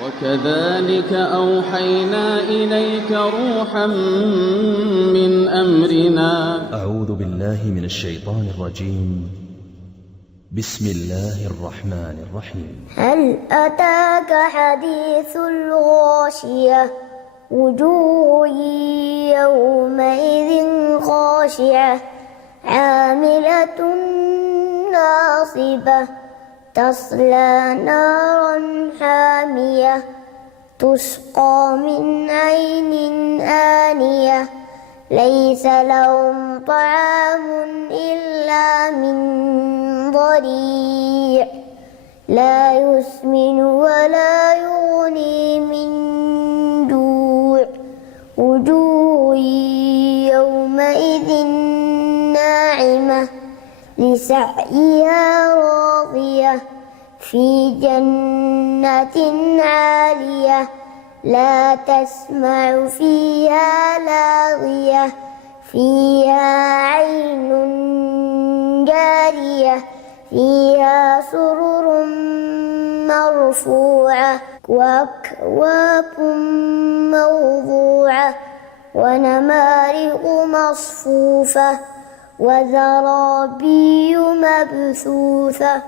وكذلك أوحينا إليك روحا من أمرنا. أعوذ بالله من الشيطان الرجيم. بسم الله الرحمن الرحيم. هل أتاك حديث الغاشية وجوه يومئذ خاشعة عاملة ناصبة تصلى نارا حامية تسقى من عين آنية ليس لهم طعام إلا من ضريع لا يسمن ولا يغني من جوع وجوه يومئذ ناعمة لسعيها راضية في جنة عالية لا تسمع فيها لاغية فيها عين جارية فيها سرر مرفوعة وأكواب موضوعة ونمارق مصفوفة وزرابي مبثوثة